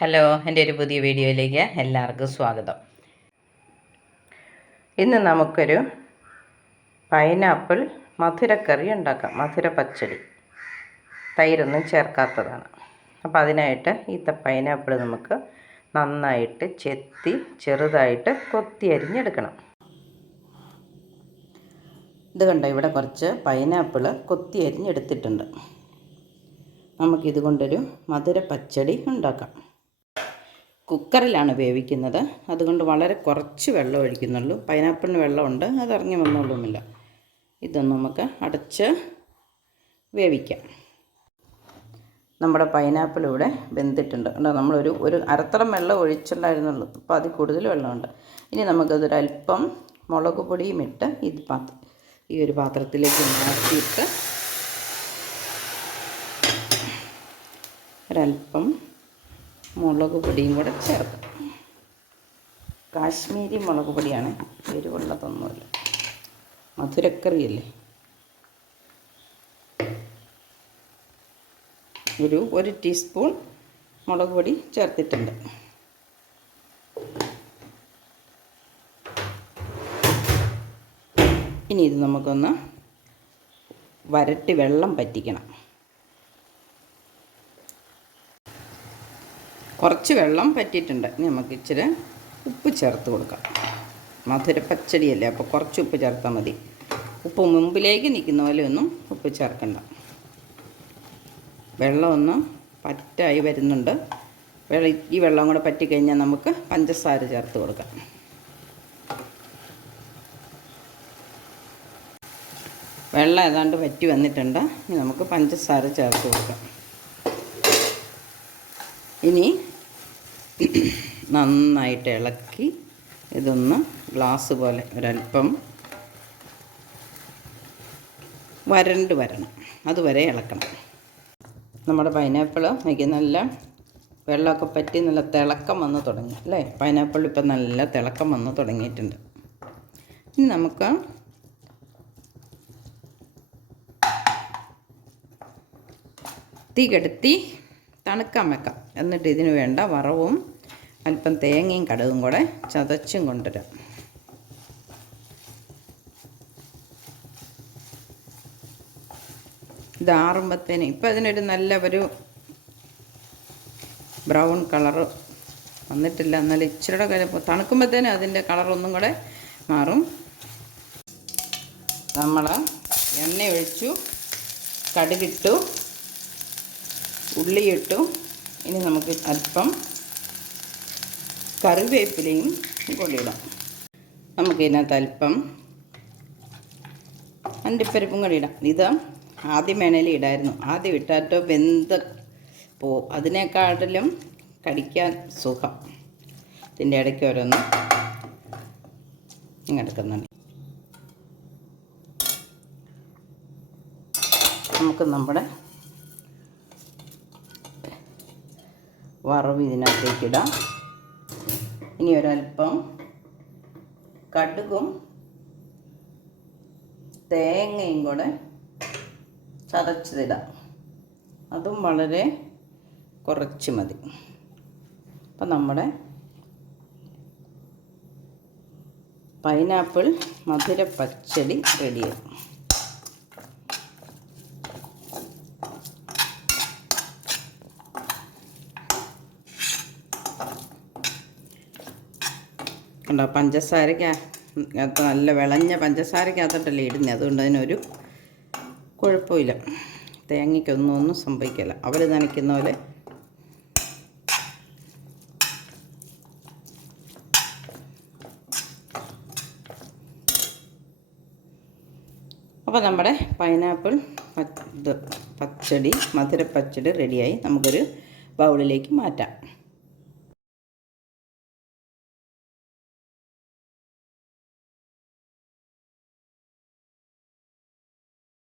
Hello എന്റെ ഒരു പുതിയ വീഡിയോയിലേക്ക് എല്ലാവർക്കും സ്വാഗതം. ഇന്ന് നമുക്കൊരു പൈനാപ്പിൾ മധുരക്കറി ഉണ്ടാക്കാം മധുര പച്ചടി. തൈരൊന്നും ചേർക്കാത്തതാണ്. അപ്പോൾ അതിനായിട്ട് ഇത്ത പൈനാപ്പിൾ നമുക്ക് നന്നായിട്ട് ചെത്തി ചെറുതായിട്ട് കൊത്തി അരിഞ്ഞെടുക്കണം. ഇത് കണ്ടോ ഇവിടെ കുറച്ച് പൈനാപ്പിൾ കൊത്തി അരിഞ്ഞെടുത്തിട്ടുണ്ട്. നമുക്കിത് കൊണ്ടൊരു മധുര പച്ചടി ഉണ്ടാക്കാം. കുക്കറിലാണ് വേവിക്കുന്നത്. അതുകൊണ്ട് വളരെ കുറച്ച് വെള്ളം ഒഴിക്കുന്നുള്ളൂ. പൈനാപ്പിളിന് വെള്ളമുണ്ട്. അത് ഇറങ്ങി വന്നോളുമില്ല. ഇതൊന്ന് നമുക്ക് അടച്ച് വേവിക്കാം. നമ്മുടെ പൈനാപ്പിൾ ഇവിടെ വെന്തിട്ടുണ്ട്. കണ്ടോ നമ്മളൊരു ഒരു അരത്തളം വെള്ളം ഒഴിച്ചുണ്ടായിരുന്നുള്ളൂ അപ്പോൾ അതിൽ കൂടുതൽ വെള്ളമുണ്ട്. ഇനി നമുക്കതൊരല്പം മുളക് പൊടിയും ഇട്ട് ഇത് പാത്ര ഈ ഒരു പാത്രത്തിലേക്ക് മാറ്റിയിട്ട് ഒരല്പം മുളക് പൊടിയും കൂടെ ചേർക്കാം. കാശ്മീരി മുളക് പൊടിയാണ് എരിവുള്ളതൊന്നുമില്ല. മധുരക്കറിയല്ലേ? ഒരു ഒരു ടീസ്പൂൺ മുളക് പൊടി ചേർത്തിട്ടുണ്ട്. ഇനി ഇത് നമുക്കൊന്ന് വരട്ടി വെള്ളം പറ്റിക്കണം. കുറച്ച് വെള്ളം പറ്റിയിട്ടുണ്ട്. ഇനി നമുക്ക് ഇച്ചിരി ഉപ്പ് ചേർത്ത് കൊടുക്കാം. മധുര പച്ചടിയല്ലേ അപ്പോൾ കുറച്ച് ഉപ്പ് ചേർത്താൽ മതി. ഉപ്പ് മുമ്പിലേക്ക് നിൽക്കുന്ന പോലെ ഒന്നും ഉപ്പ് ചേർക്കണ്ട. വെള്ളം ഒന്ന് പറ്റായി വരുന്നുണ്ട്. വെള്ളം ഈ വെള്ളം കൂടെ പറ്റിക്കഴിഞ്ഞാൽ നമുക്ക് പഞ്ചസാര ചേർത്ത് കൊടുക്കാം. വെള്ളം ഏതാണ്ട് വറ്റി വന്നിട്ടുണ്ട്. ഇനി നമുക്ക് പഞ്ചസാര ചേർത്ത് കൊടുക്കാം. ഇനി നന്നായിട്ട് ഇളക്കി ഇതൊന്ന് ഗ്ലാസ് പോലെ ഒരല്പം വരണ്ട് വരണം. അതുവരെ ഇളക്കണം. നമ്മുടെ പൈനാപ്പിൾ എനിക്ക് നല്ല വെള്ളമൊക്കെ പറ്റി നല്ല തിളക്കം വന്ന് തുടങ്ങി അല്ലേ? പൈനാപ്പിൾ ഇപ്പം നല്ല തിളക്കം വന്ന് തുടങ്ങിയിട്ടുണ്ട്. ഇനി നമുക്ക് തീ കെടുത്തി തണുക്കാൻ വെക്കാം. എന്നിട്ട് ഇതിന് വേണ്ട വറവും അല്പം തേങ്ങയും കടുകും കൂടെ ചതച്ചും കൊണ്ടുവരാം. ഇതാറുമ്പത്തേന് ഇപ്പം അതിനൊരു നല്ല ഒരു ബ്രൗൺ കളറ് വന്നിട്ടില്ല. എന്നാൽ ഇച്ചിരിയുടെ കാര്യം തണുക്കുമ്പോഴത്തേനും അതിന്റെ കളറൊന്നും കൂടെ മാറും. നമ്മൾ എണ്ണ ഒഴിച്ചു കടുകിട്ടു. ഉള്ളിയിട്ടു ഇനി നമുക്ക് അല്പം കറിവേപ്പിലയും കൊണ്ടിടാം നമുക്കിതിനകത്ത് അല്പം അണ്ടിപ്പരിപ്പും കൂടി ഇടാം ഇത് ആദ്യം വേണേലും ഇടായിരുന്നു. ആദ്യം ഇട്ടാട്ടോ വെന്ത് പോ അതിനേക്കാട്ടിലും കടിക്കാൻ സുഖം. ഇതിന്റെ ഇടയ്ക്ക് ഓരോന്ന് ഇങ്ങെടുക്കുന്നുണ്ട് നമുക്ക് നമ്മുടെ വറവ് ഇതിനകത്തേക്ക് ഇടാം. ഇനി ഒരല്പം കടുകും തേങ്ങയും കൂടെ ചതച്ചതിടാം. അതും വളരെ കുറച്ച് മതി. അപ്പം നമ്മുടെ പൈനാപ്പിൾ മധുര പച്ചടി റെഡിയായി. കണ്ടോ പഞ്ചസാരക്കകത്ത് നല്ല വിളഞ്ഞ പഞ്ചസാരക്കകത്തോട്ടല്ലേ ഇടുന്നത് അതുകൊണ്ട് അതിനൊരു കുഴപ്പമില്ല. തേങ്ങയ്ക്കൊന്നും ഒന്നും സംഭവിക്കില്ല. അവർ നനയ്ക്കുന്ന പോലെ. അപ്പോൾ നമ്മുടെ പൈനാപ്പിൾ ഇത് പച്ചടി മധുര പച്ചടി റെഡിയായി. നമുക്കൊരു ബൗളിലേക്ക് മാറ്റാം.